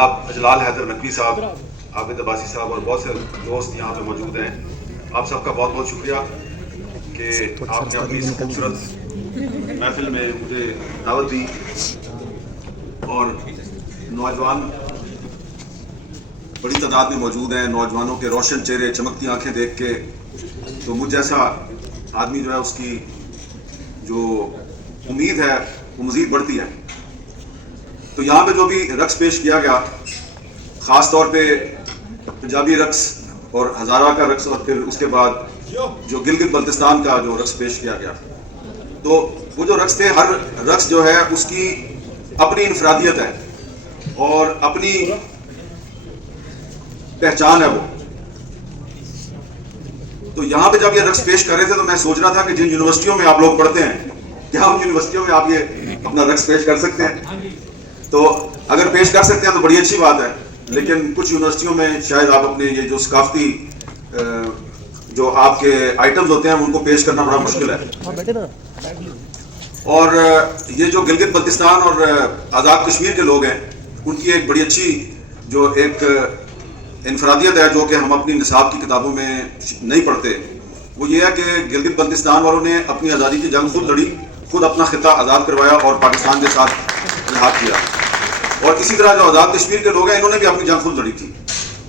آپ اجلال حیدر نقوی صاحب، عابد عباسی صاحب اور بہت سے دوست یہاں پہ موجود ہیں. آپ سب کا بہت بہت شکریہ کہ آپ نے اپنی اس خوبصورت محفل میں مجھے دعوت دی. اور نوجوان بڑی تعداد میں موجود ہیں. نوجوانوں کے روشن چہرے، چمکتی آنکھیں دیکھ کے تو مجھ جیسا آدمی جو ہے اس کی جو امید ہے وہ مزید بڑھتی ہے. تو یہاں پہ جو بھی رقص پیش کیا گیا، خاص طور پہ پنجابی رقص اور ہزارہ کا رقص، اور پھر اس کے بعد جو گلگت بلتستان کا جو رقص پیش کیا گیا، تو وہ جو رقص تھے، ہر رقص جو ہے اس کی اپنی انفرادیت ہے اور اپنی پہچان ہے وہ. تو یہاں پہ جب یہ رقص پیش کر رہے تھے تو میں سوچ رہا تھا کہ جن یونیورسٹیوں میں آپ لوگ پڑھتے ہیں، کیا ان یونیورسٹیوں میں آپ یہ اپنا رقص پیش کر سکتے ہیں؟ تو اگر پیش کر سکتے ہیں تو بڑی اچھی بات ہے، لیکن کچھ یونیورسٹیوں میں شاید آپ اپنے یہ جو ثقافتی جو آپ کے آئٹمز ہوتے ہیں ان کو پیش کرنا بڑا مشکل ہے. اور یہ جو گلگت بلتستان اور آزاد کشمیر کے لوگ ہیں، ان کی ایک بڑی اچھی جو ایک انفرادیت ہے جو کہ ہم اپنی نصاب کی کتابوں میں نہیں پڑھتے، وہ یہ ہے کہ گلگت بلتستان والوں نے اپنی آزادی کی جنگ خود لڑی، خود اپنا خطہ آزاد کروایا اور پاکستان کے ساتھ اتحاد کیا. اور اسی طرح جو آزاد کشمیر کے لوگ ہیں، انہوں نے بھی اپنی جنگ خود لڑی تھی.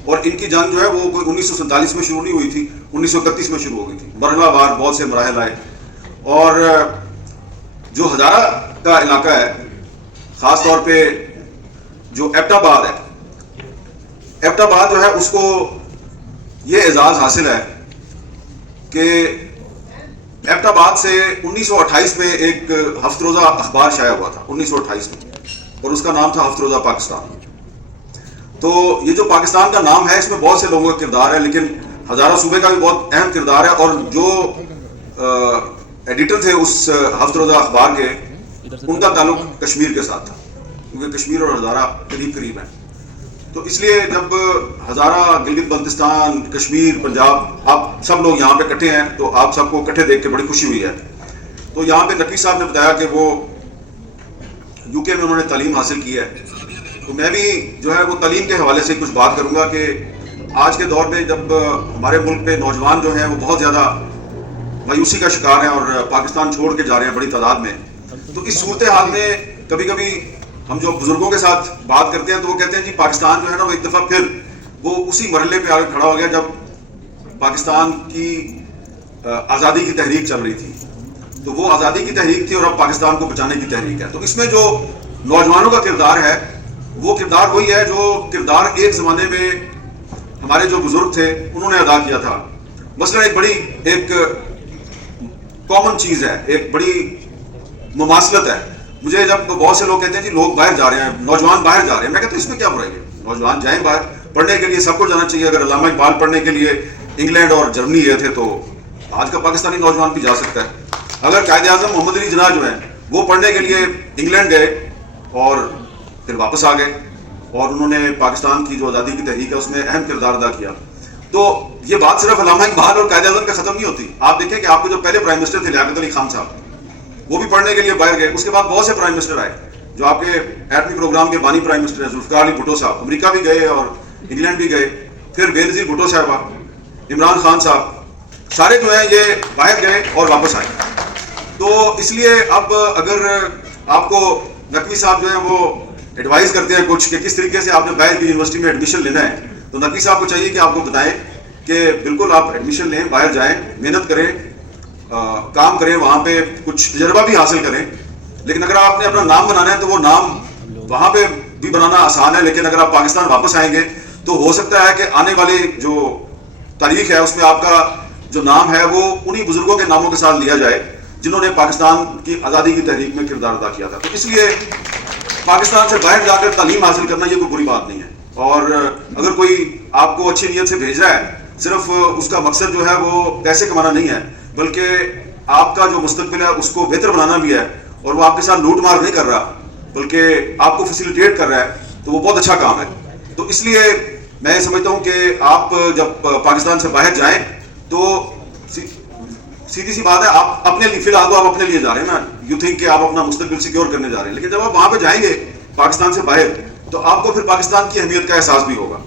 اور ان کی جنگ جو ہے وہ کوئی 1947 میں شروع نہیں ہوئی تھی، 1931 میں شروع ہو گئی تھی. مرحلہ وار بہت سے مراحل آئے. اور جو ہزارہ کا علاقہ ہے، خاص طور پہ جو ایبٹ آباد ہے، ایبٹ آباد جو ہے اس کو یہ اعزاز حاصل ہے کہ ایبٹ آباد سے 1928 میں ایک ہفت روزہ اخبار شائع ہوا تھا، 1928 میں، اور اس کا نام تھا ہفت روزہ پاکستان. تو یہ جو پاکستان کا نام ہے، اس میں بہت سے لوگوں کا کردار ہے، لیکن ہزارہ صوبے کا بھی بہت اہم کردار ہے. اور جو ایڈیٹر تھے اس ہفت روزہ اخبار کے، ان کا تعلق کشمیر کے ساتھ تھا، کیونکہ کشمیر اور ہزارہ قریب قریب ہیں. تو اس لیے جب ہزارہ، گلگت بلتستان، کشمیر، پنجاب، آپ سب لوگ یہاں پہ اکٹھے ہیں، تو آپ سب کو اکٹھے دیکھ کے بڑی خوشی ہوئی ہے. تو یہاں پہ نقوی صاحب نے بتایا کہ وہ یو کے میں انہوں نے تعلیم حاصل کی ہے. تو میں بھی جو ہے وہ تعلیم کے حوالے سے کچھ بات کروں گا کہ آج کے دور میں جب ہمارے ملک میں نوجوان جو ہیں وہ بہت زیادہ مایوسی کا شکار ہیں اور پاکستان چھوڑ کے جا رہے ہیں بڑی تعداد میں، تو اس صورتحال میں کبھی کبھی ہم جو بزرگوں کے ساتھ بات کرتے ہیں تو وہ کہتے ہیں جی پاکستان جو ہے نا وہ ایک دفعہ پھر وہ اسی مرحلے پہ آگے کھڑا ہو گیا جب پاکستان کی آزادی کی تحریک چل رہی تھی. تو وہ آزادی کی تحریک تھی اور اب پاکستان کو بچانے کی تحریک ہے. تو اس میں جو نوجوانوں کا کردار ہے وہ کردار وہی ہے جو کردار ایک زمانے میں ہمارے جو بزرگ تھے انہوں نے ادا کیا تھا. مثلا ایک بڑی ایک کامن چیز ہے، ایک بڑی مماثلت ہے. مجھے جب بہت سے لوگ کہتے ہیں جی لوگ باہر جا رہے ہیں، نوجوان باہر جا رہے ہیں، میں کہتا ہوں اس میں کیا برائی ہے؟ نوجوان جائیں باہر پڑھنے کے لیے، سب کو جانا چاہیے. اگر علامہ اقبال پڑھنے کے لیے انگلینڈ اور جرمنی گئے تھے تو آج کا پاکستانی نوجوان بھی جا سکتا ہے. اگر قائد اعظم محمد علی جناح جو ہیں وہ پڑھنے کے لیے انگلینڈ گئے اور پھر واپس آ گئے اور انہوں نے پاکستان کی جو آزادی کی تحریک ہے اس میں اہم کردار ادا کیا. تو یہ بات صرف علامہ اقبال اور قائد اعظم پہ ختم نہیں ہوتی. آپ دیکھیں کہ آپ کے جو پہلے پرائم منسٹر تھے لیاقت علی خان صاحب، وہ بھی پڑھنے کے لیے باہر گئے. اس کے بعد بہت سے پرائم منسٹر آئے جو آپ کے ایٹمی پروگرام کے بانی پرائم منسٹر ہیں. ذوالفقار علی بھٹو صاحب امریکہ بھی گئے اور انگلینڈ بھی گئے. پھر بے نظیر بھٹو صاحبہ، عمران خان صاحب، سارے جو ہیں یہ باہر گئے اور واپس آئے. تو اس لیے اب اگر آپ کو نقوی صاحب جو ہیں وہ ایڈوائز کرتے ہیں کچھ کہ کس طریقے سے آپ نے باہر کی یونیورسٹی میں ایڈمیشن لینا ہے، تو نقوی صاحب کو چاہیے کہ آپ کو بتائیں کہ بالکل آپ ایڈمیشن لیں، باہر جائیں، محنت کریں، کام کریں، وہاں پہ کچھ تجربہ بھی حاصل کریں. لیکن اگر آپ نے اپنا نام بنانا ہے تو وہ نام وہاں پہ بھی بنانا آسان ہے، لیکن اگر آپ پاکستان واپس آئیں گے تو ہو سکتا ہے کہ آنے والی جو تاریخ ہے اس میں آپ کا جو نام ہے وہ انہی بزرگوں کے ناموں کے ساتھ لیا جائے جنہوں نے پاکستان کی آزادی کی تحریک میں کردار ادا کیا تھا. تو اس لیے پاکستان سے باہر جا کر تعلیم حاصل کرنا یہ کوئی بری بات نہیں ہے. اور اگر کوئی آپ کو اچھی نیت سے بھیج رہا ہے، صرف اس کا مقصد جو ہے وہ پیسے کمانا نہیں ہے، بلکہ آپ کا جو مستقبل ہے اس کو بہتر بنانا بھی ہے، اور وہ آپ کے ساتھ لوٹ مار نہیں کر رہا بلکہ آپ کو فیسیلیٹیٹ کر رہا ہے، تو وہ بہت اچھا کام ہے. تو اس لیے میں سمجھتا ہوں کہ آپ جب پاکستان سے باہر جائیں تو سیدھی سی بات ہے، آپ اپنے لیے فی الحال تو آپ اپنے لیے جا رہے ہیں نا، یو تھنک کہ آپ اپنا مستقبل سیکیور کرنے جا رہے ہیں، لیکن جب آپ وہاں پہ جائیں گے پاکستان سے باہر تو آپ کو پھر پاکستان کی اہمیت کا احساس بھی ہوگا.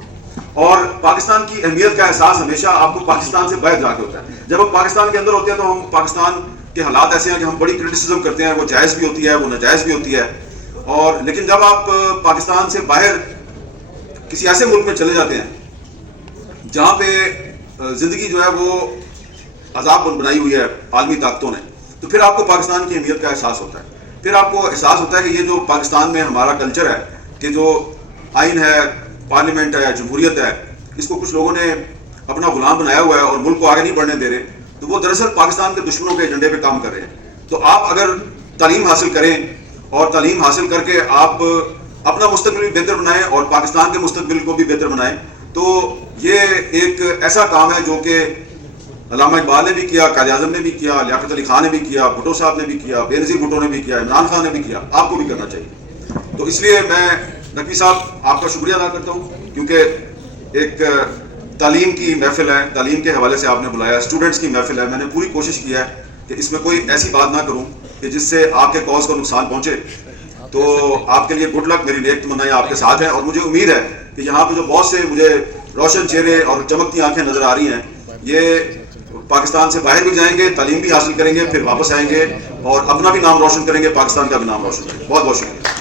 اور پاکستان کی اہمیت کا احساس ہمیشہ آپ کو پاکستان سے باہر جا کے ہوتا ہے. جب ہم پاکستان کے اندر ہوتے ہیں تو ہم پاکستان کے حالات ایسے ہیں کہ ہم بڑی کرٹیسزم کرتے ہیں, وہ جائز بھی ہوتی ہے, وہ ناجائز بھی ہوتی ہے. اور لیکن جب آپ پاکستان سے باہر کسی ایسے ملک میں چلے جاتے ہیں جہاں پہ زندگی جو ہے وہ عذاب بنائی ہوئی ہے عالمی طاقتوں نے, تو پھر آپ کو پاکستان کی اہمیت کا احساس ہوتا ہے. پھر آپ کو احساس ہوتا ہے کہ یہ جو پاکستان میں ہمارا کلچر ہے کہ جو آئین ہے, پارلیمنٹ ہے, جمہوریت ہے, اس کو کچھ لوگوں نے اپنا غلام بنایا ہوا ہے اور ملک کو آگے نہیں بڑھنے دے رہے, تو وہ دراصل پاکستان کے دشمنوں کے ایجنڈے پہ کام کر رہے ہیں. تو آپ اگر تعلیم حاصل کریں اور تعلیم حاصل کر کے آپ اپنا مستقبل بھی بہتر بنائیں اور پاکستان کے مستقبل کو بھی بہتر بنائیں, تو یہ ایک ایسا کام ہے جو کہ علامہ اقبال نے بھی کیا, قائد اعظم نے بھی کیا, لیاقت علی خان نے بھی کیا, بھٹو صاحب نے بھی کیا, بے نظیر بھٹو نے بھی کیا, عمران خان نے بھی کیا, آپ کو بھی کرنا چاہیے. تو اس لیے میں نقوی صاحب آپ کا شکریہ ادا کرتا ہوں, کیونکہ ایک تعلیم کی محفل ہے, تعلیم کے حوالے سے آپ نے بلایا, اسٹوڈنٹس کی محفل ہے. میں نے پوری کوشش کی ہے کہ اس میں کوئی ایسی بات نہ کروں کہ جس سے آپ کے کاز کو نقصان پہنچے. تو آپ کے لیے گڈ لک, میری نیک تمنائیں آپ کے ساتھ ہیں, اور مجھے امید ہے کہ یہاں پہ جو بہت سے مجھے روشن چہرے اور چمکتی آنکھیں نظر آ رہی ہیں, یہ پاکستان سے باہر بھی جائیں گے, تعلیم بھی حاصل کریں گے, پھر واپس آئیں گے اور اپنا بھی نام روشن کریں گے, پاکستان کا بھی نام روشن کریں گے. بہت بہت شکریہ.